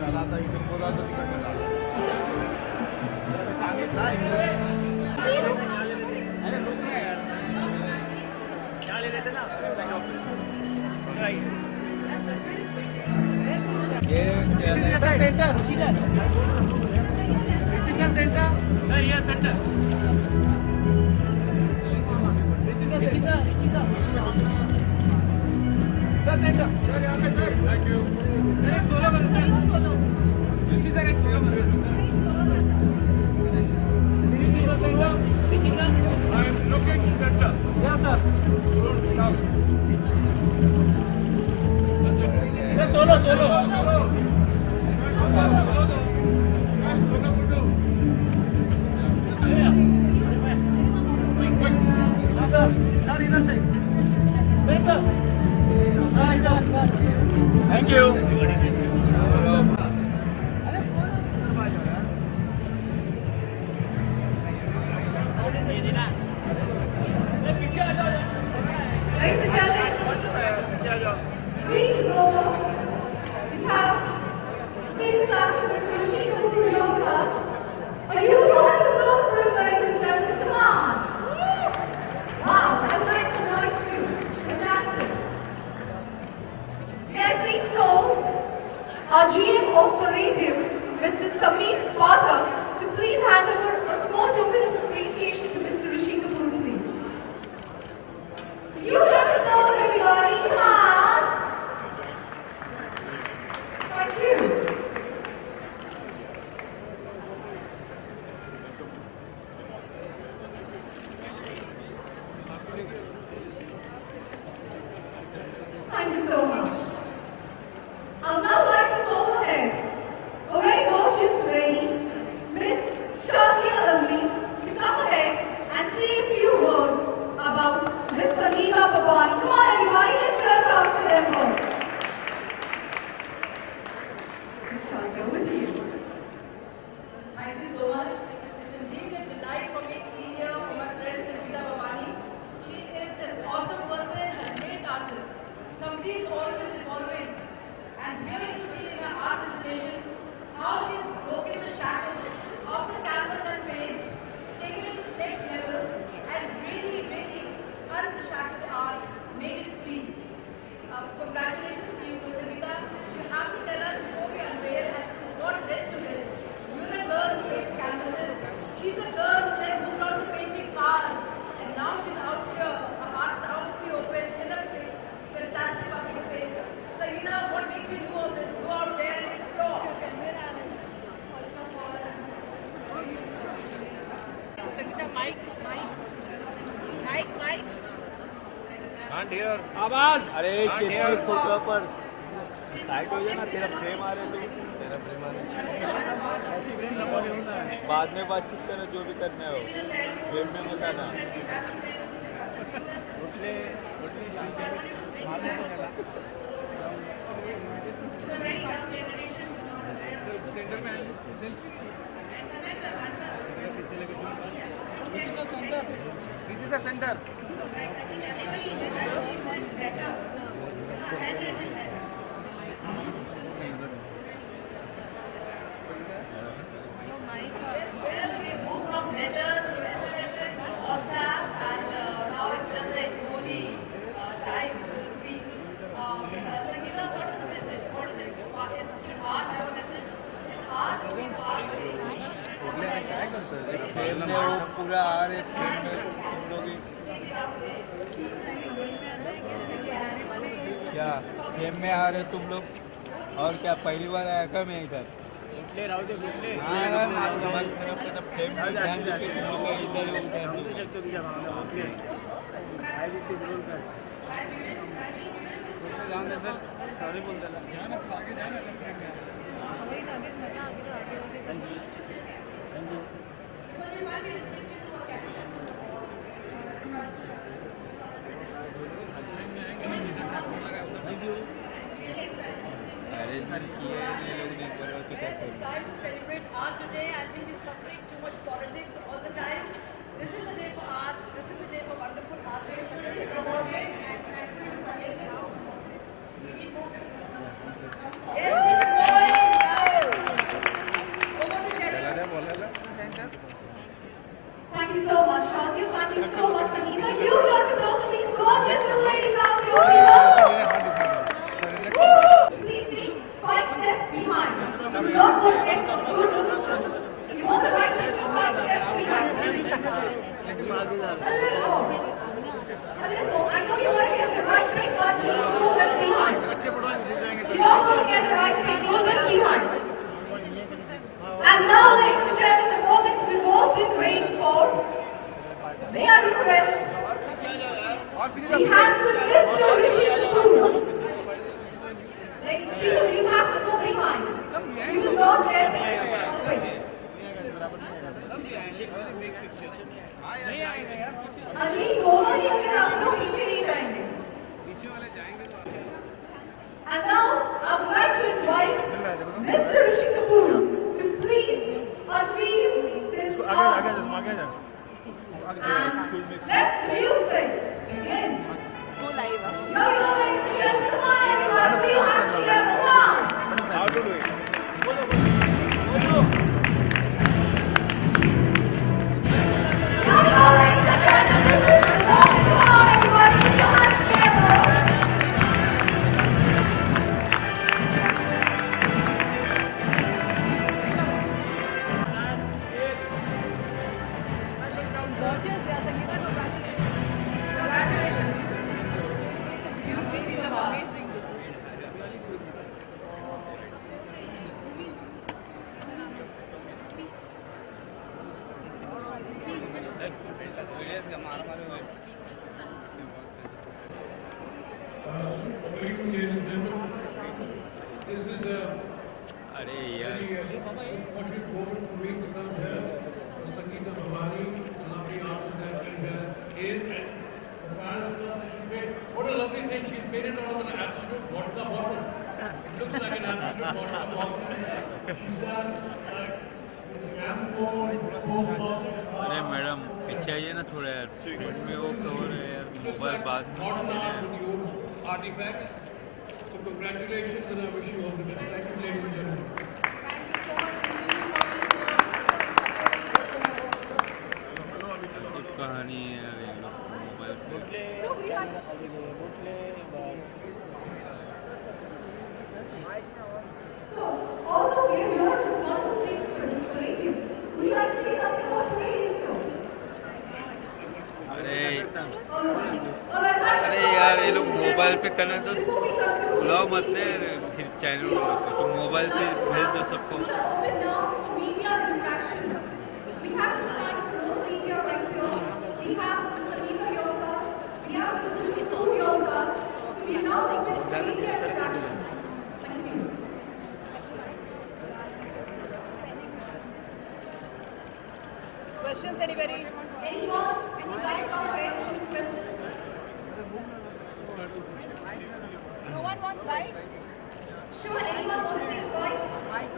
Thank you. Ladies and gentlemen, please welcome the cast, famous actress Mr. Rishi Kapoor Young Cast. Are you ready to close room, ladies and gentlemen? Come on! Wow, I like some noise too. Fantastic. May I please call our GM of Palladium, Mr. Sameer Pata, to please hand over a small token of appreciation to Mr. Rishi Kapoor, please. You have to know everybody, come on! Thank you. Thank you so much. I'd now like to call ahead a very gorgeous lady, Miss Shazia Ali, to come ahead and say a few words about Miss Sangeeta Babani. Come on, everybody, let's hear it out for them all. Miss Shazia, over to you. Thank you so much. It's indeed a delight for me to be here for my friend Sangeeta Babani. She is an awesome person, a great artist. Somebody is always evolving. And here you see in her art installation how she's broken the shackles of the canvas and paint, taken it to the next level, and really, really unshackled art, made it free. Congratulations to you, Sangeeta. You have to tell us before we unveil as to what led to this. You're a girl who makes canvases. She's a girl who then moved on to painting cars. And now she's out here. Her art is out in the open in a fantastic public space. Sangeeta, what makes you do all this? Go out there and explore. Mike. Can't hear. आवाज अरे chest photo पर side हो जाए ना, तेरा frame आ रहे तो बाद में बातचीत करो, जो भी करना हो फ्रेम में मत आना। This is a center. Well, we moved from letters to SMSs to WhatsApp, and now it's just an emoji time, so to speak. Sangeeta, what is the message? What is it? Should art have a message? Is art being art? Frame में वो पूरा आ रहे, frame में तुम लोग क्या frame में आ रहे तुम लोग? और क्या पहली बार आया क्या मैं इधर? हाँ यार, दिमाग खराब करना, फ्रेम में ध्यान देके तुम लोग इधर सॉरी बोल देना। अरेंजमेंट किए हैं ये लोग नहीं कर रहे हो तो क्या Well, it's time to celebrate art today. I think we're suffering too much politics all the time. This is a day for art. This is a day for wonderful artists. Yes, keep going, guys. Do not go ahead. You want the right to two fast steps behind. A little more. A little more. I know you want to get the right thing, but you need to go left behind. You don't want to get the right thing, go left behind. And now, ladies and gentlemen, the moment we've all been waiting for, may I request the handsome Mr. Rishi Kapoor. People, you have to go behind. You will not get away. अभी दोनों ही अगर आप लोग पीछे नहीं जाएंगे. And now I would like to invite Mr. Rishi Kapoor to please unveil this art. And let the music begin. Now, you ladies and gentlemen, come on, everyone, put your hands together, come on. How to do it? Now, ladies and gentlemen, this is the moment. Come on, everybody, put your hands together. Gorgeous, yeah, Sangeeta, congratulations. You really some amazing business. This is a अरे यार very fortunate moment for me to come here for Sangeeta Bhavani, the lovely artist that she is, and the parents that she made. What a lovely thing! She's made it out of an absolute vodka bottle. It looks like an absolute vodka bottle. She's done अरे madam पीछे आइए ना थोड़ा यार front में वो cover है यार मोबाइल बाद में modern art with the old artifacts. So congratulations and I wish you all the best. Thank you, ladies and gentlemen. अजीब कहानी है यार ये लोग मोबाइल पे So, all of you, you're responsible things for Palladium. Would you like to say something about Palladium, sir? अरे All right, अरे यार ये लोग मोबाइल पे करना तो before we conclude, बुलाओ मत ले फिर चैनल तो मोबाइल से भेज दो सबको we're going to open now for media interactions. So we have some time for all the media right here. We have Mr. Sangeeta here with us. We have Mr. Kapoor here with us. So we are now open for media interactions. Thank you. Questions, anybody? Anyone would like to come ahead with some questions? Someone wants bites? Sure, anyone wants to take a bite?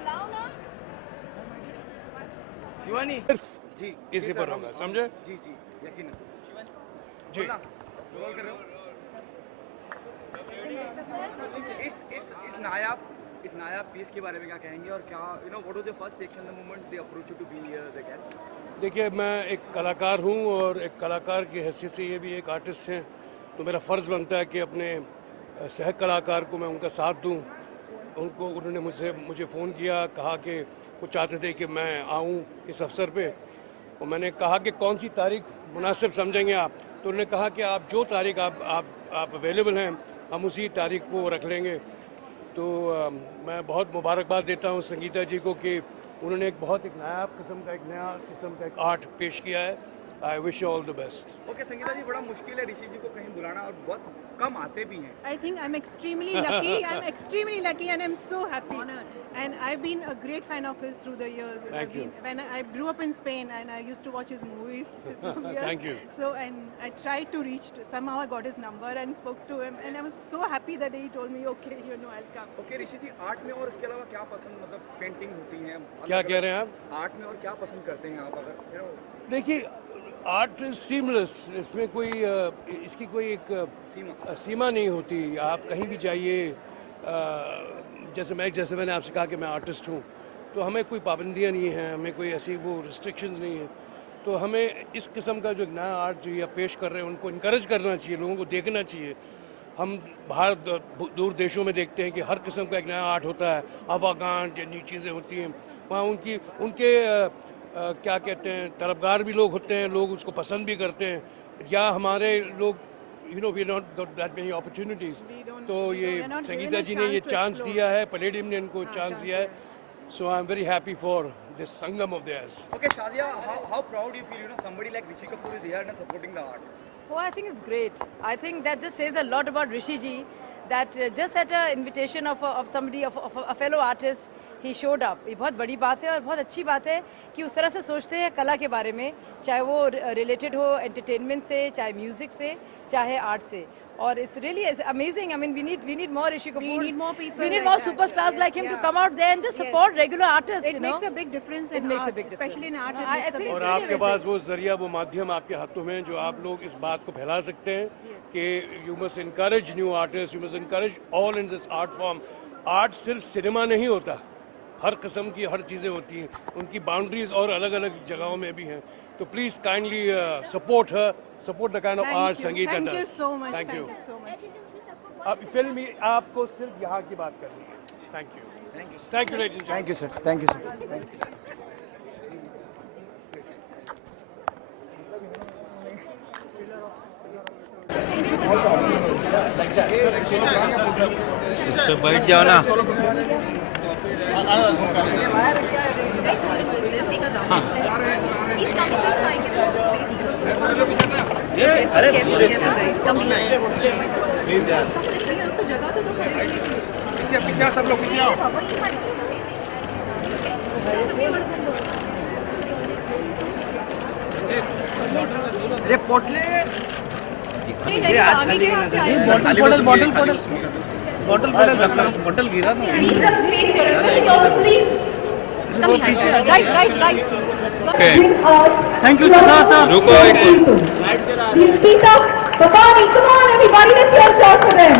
Allow now? Shivani जी इसी पर होगा, समझे? जी जी यकीनन जी। Role कर रहे हो इस नायाब piece के बारे में क्या कहेंगे और क्या what was your first reaction the moment they approach you to be here as a guest देखिए, मैं एक कलाकार हूँ और एक कलाकार की हैसियत से ये भी एक आर्टिस्ट हैं, तो मेरा फ़र्ज़ बनता है कि अपने सह कलाकार को मैं उनका साथ दूँ। उन्होंने मुझे फ़ोन किया, कहा कि वो चाहते थे कि मैं आऊँ इस अवसर पे, और मैंने कहा कि कौन सी तारीख मुनासिब समझेंगे आप, तो उन्होंने कहा कि आप जो तारीख आप अवेलेबल हैं हम उसी तारीख को रख लेंगे। तो मैं बहुत मुबारकबाद देता हूँ संगीता जी को कि उन्होंने एक नया किस्म का एक आर्ट पेश किया है। I wish you all the best. Okay Sangeeta ji, बड़ा मुश्किल है ऋषि जी को कहीं बुलाना और बहुत कम आते भी हैं। I think I'm extremely lucky. I'm extremely lucky, and I'm so happy. And I've been a great fan of his through the years. Thank you. When I grew up in Spain, and I used to watch his movies. Thank you. So, and I tried to reach. Somehow I got his number and spoke to him, and I was so happy that he told me, "Okay, I'll come." Okay Rishi ji, art में और इसके अलावा क्या पसंद, मतलब painting होती है, क्या कह रहे हैं आप? आर्ट में और क्या पसंद करते हैं आप? अगर देखिए, आर्ट इज सीमलेस, इसमें कोई इसकी कोई एक सीमा नहीं होती। आप कहीं भी जाइए, जैसे मैंने आपसे कहा कि मैं आर्टिस्ट हूँ, तो हमें कोई पाबंदियाँ नहीं हैं, हमें कोई ऐसी वो रिस्ट्रिक्शंस नहीं है। तो हमें इस किस्म का जो नया आर्ट जो ये पेश कर रहे हैं उनको इनकरेज करना चाहिए, लोगों को देखना चाहिए। हम बाहर दूर देशों में देखते हैं कि हर किस्म का एक नया आर्ट होता है, अवागांट या नई चीज़ें होती हैं। वहाँ उनके क्या कहते हैं, तलबगार भी लोग होते हैं, लोग उसको पसंद भी करते हैं। या हमारे लोग we not got that many opportunities, तो ये संगीता जी ने ये चांस दिया है, पैलेडियम ने इनको चांस दिया है। So I am very happy for this sangam of theirs. Okay, Shazia, how proud you feel, somebody like Rishi Kapoor is here and supporting the art? Oh, I think it's great. I think that just says a lot about Rishi ji, that just at an invitation of somebody, of a fellow artist, he showed up. ये बहुत बड़ी बात है और बहुत अच्छी बात है कि उस तरह से सोचते हैं कला के बारे में, चाहे वो रिलेटेड हो एंटरटेनमेंट से, चाहे म्यूजिक से, चाहे आर्ट से. और it's really amazing. I mean, we need more Rishi Kapoor. We need more people. We need like more that. superstars like him to Yeah. come out there and just support regular artists. It makes a big difference in It makes a art, big difference. especially in art. It I makes a think big और it's really आपके amazing. पास वो जरिया, वो माध्यम आपके हाथों में है जो आप लोग इस बात को फैला सकते हैं कि you must encourage new artist, you must encourage all in this art form. Art सिर्फ सिनेमा नहीं होता, हर किस्म की हर चीज़ें होती हैं, उनकी बाउंड्रीज और अलग अलग जगहों में भी हैं. तो please kindly support her, support the kind of art Sangeeta Thank you does. so much. Thank you. so much. अब फिल्म ही आपको सिर्फ यहाँ की बात करनी है. Thank you, thank you ladies and Thank you, sir. Thank you, sir. तो बैठ जाओ ना. पीछे सब लोग पीछे आओ. अरे पोटले बॉटल गिरा था. Need some space here. Missing out, please. Come behind. Guys. Thank you, sir. रुको एक Sita, Bhavani, come on, everybody, let's hear applause for them.